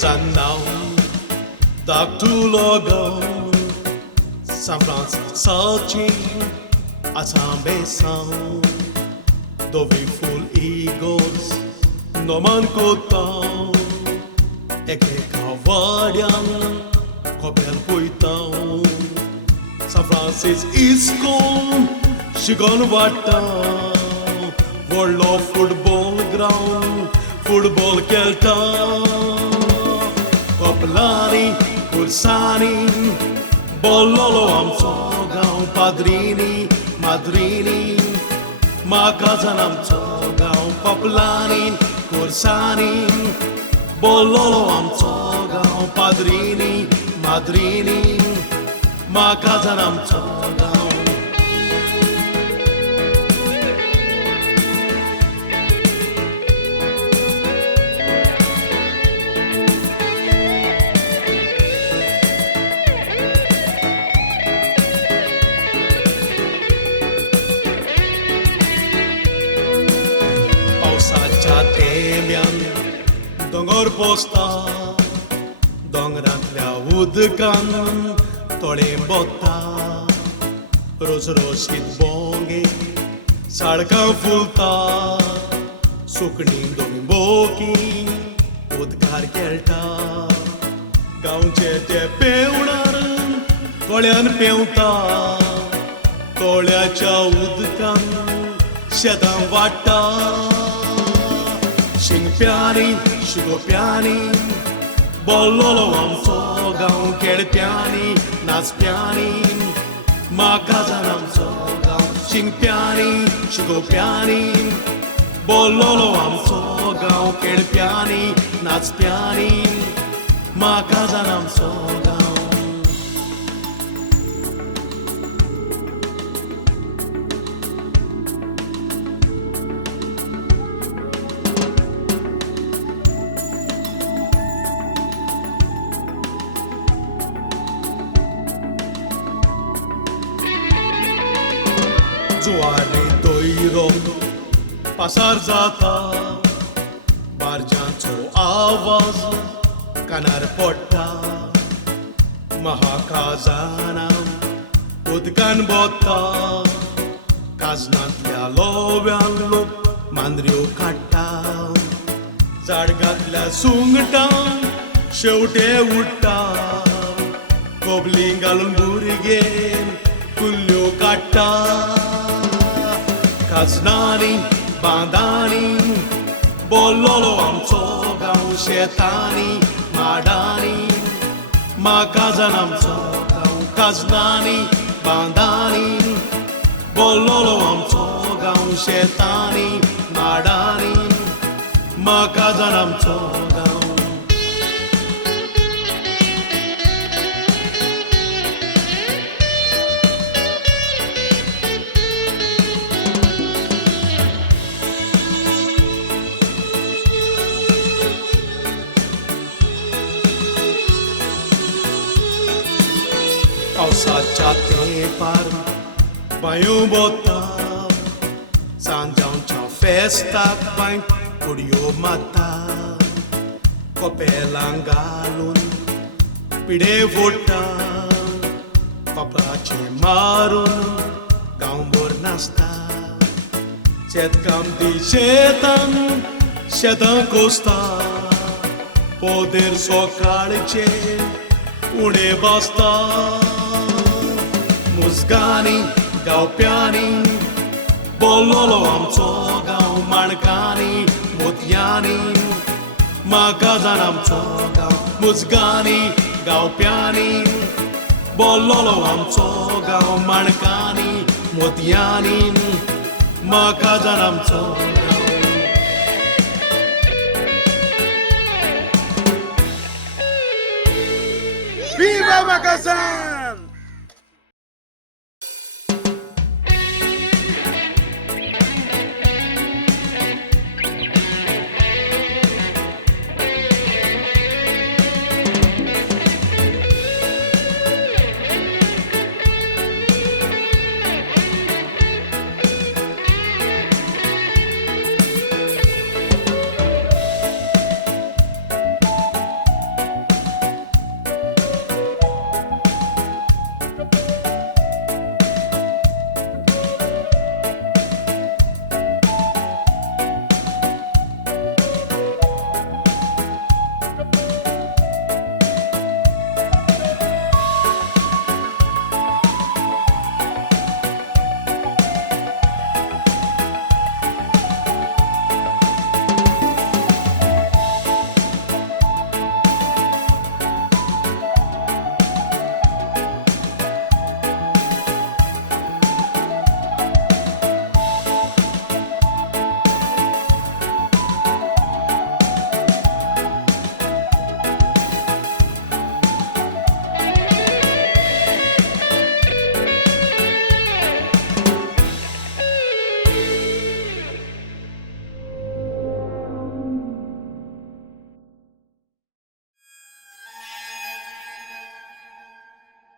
Zanão, Dactulogão, São Francisco, Saltinho, a Sambeção, Dove Full Eagles, Noman Cotão, é que Calvarian, Copel Puitão, São Francisco, Iscom, chegou no Vatão, World Football Ground, Football Keltão, Coplani, Cursani, Bollolo amco gaon padrini, madrini, ma casa namco gaon Coplani, Cursani, Bollolo amco gaon padrini, madrini, ma casa namco gaon. Temyan dongor posta dongratल्या उदकान तोळें बोत्ता रोस रोशीत बोंगे साळकां फुलता सुकणी दोमी बोकी उदकार खेळटा गांवचे ते पेवणार तोळ्यान पेंवता तोळ्याच्या उदकान शेतां वाडटा शिंगप्यांनी शिगोप्यांनी बोल्लोलो आमचो गांव खेळप्यांनी नाचप्यांनी म्हाका जाण आमचो गांव शिंगप्यांनी शिगोप्यांनी बोल्लोलो आमचो गांव खेळप्यांनी नाचप्यांनी म्हाका जाण आमचो गांव. जुवारी दोयरो पासार जाता बारजांचो आवाज कानार पडटा महाकाजानां उदकान बोत्ता काजनांतल्या लोव्यान लोक मांद्र्यो काडटा झाडगांतल्या सुंगटां शेवटे उडटा कोबली घालून भुरगे कुल्ल्यो काडटा काजनांनी बांदांनी बोल्लोलो आमचो गांव शेतांनी माडांनी म्हाका जाण आमचो गांव काजनांनी बांदांनी बोल्लोलो आमचो गांव शेतांनी माडांनी म्हाका जाण आमचो गांव. पावसाच्या तेंपार बांयो बोत्ता सांजांच्या फेस्ताक बांय उडयो मारता कोपेलां घालून पिडे फोडटा कपराचे मारून गांवभर नाचता शेतकामती शेतान शेतां कोसता पोदेर सकाळचे उणे बसता मुजगांनी गावप्यांनी बोल्लोलो आमचो गांव माणकांनी मोतयांनी म्हाका जाण आमचो गांव मुजगांनी गावप्यांनी बोल्लोलो आमचो गांव माणकांनी मोतयांनी म्हाका जाण आमचो गांव. Viva Macazán!